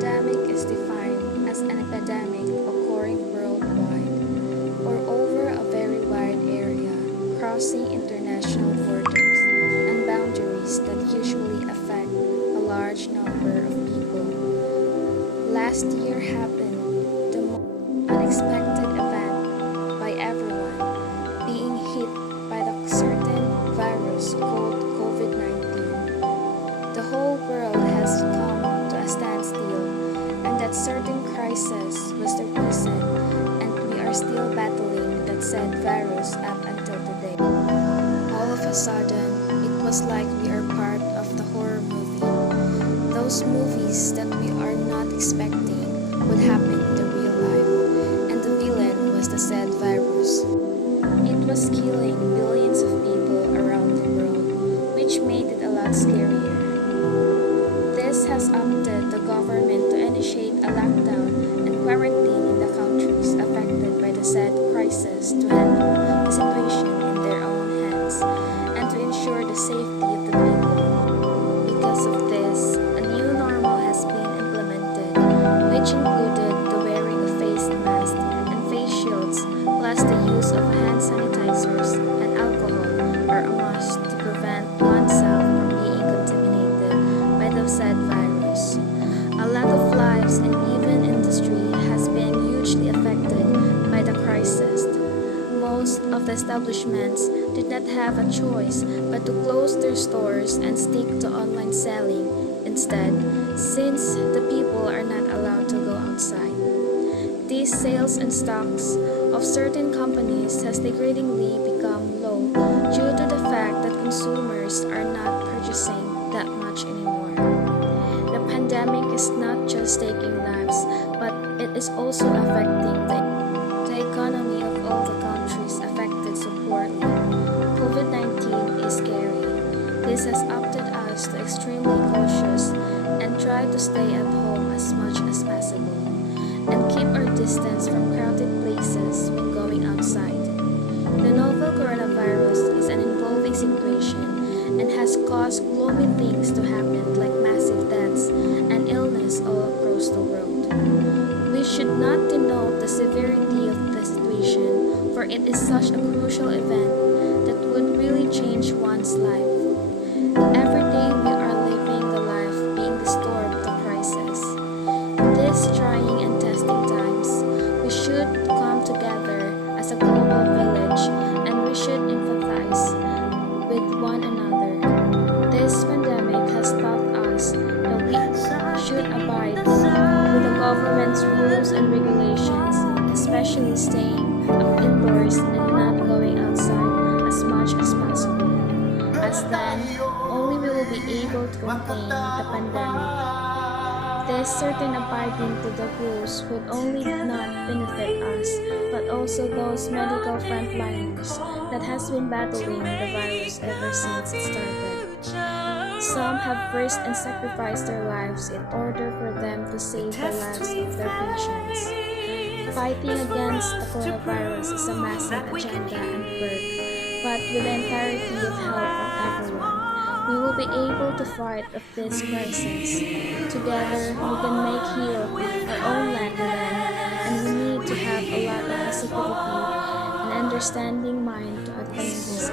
pandemic is defined as an epidemic occurring worldwide or over a very wide area, crossing international borders and boundaries that usually affect a large number of people. Last year happened the most unexpected event by everyone, being hit by the certain virus called COVID-19. The whole world has come to a standstill, and that certain crisis was the reason, and we are still battling that said virus up until today. All of a sudden, it was like we are part of the horror movie. Those movies that we are not expecting would happen in the real life, and the villain was the said virus. It was killing billions of people around the world, which made it a lot scarier. This has prompted the government to initiate a lockdown and quarantine in the countries affected by the said crisis to handle the situation in their own hands and to ensure the safety of the people. Because of this, a new normal has been implemented, which included the wearing of face masks and face shields, plus the use of hand sanitizers and alcohol are a must to prevent oneself from being contaminated by the said virus. A lot of lives and even industry has been hugely affected by the crisis. Most of the establishments did not have a choice but to close their stores and stick to online selling instead, since the people are not allowed to go outside. These sales and stocks of certain companies has degradingly become low due to the fact that consumers are not purchasing that much anymore. The pandemic is not just taking lives, but it is also affecting the economy of all the countries affected so poorly. COVID-19 is scary. This has opted us to extremely cautious and try to stay at home as much as possible and keep our distance from crowded places when going outside. The novel coronavirus is an evolving situation and has caused gloomy things to happen like massive deaths and illness all across the world. We should not denote the severity of the situation, for it is such a crucial event that would really change one's life. Every day we are living the life being disturbed the crisis. In these trying and testing times, we should come together as a global village and we should empathize with one another. This pandemic has taught us that we should abide with the government's rules and regulations, especially staying indoors and not going outside as much as possible, as then only we will be able to contain the pandemic. This certain abiding to the rules would only not benefit us, but also those medical frontliners that has been battling the virus ever since it started. Some have risked and sacrificed their lives in order for them to save the lives of their patients. Fighting against the coronavirus is a massive agenda and work, but with the entirety of help from everyone, we will be able to fight of this crisis. Together, we can make heal our own land again, and we need to have a lot of positivity and understanding mind to attain this.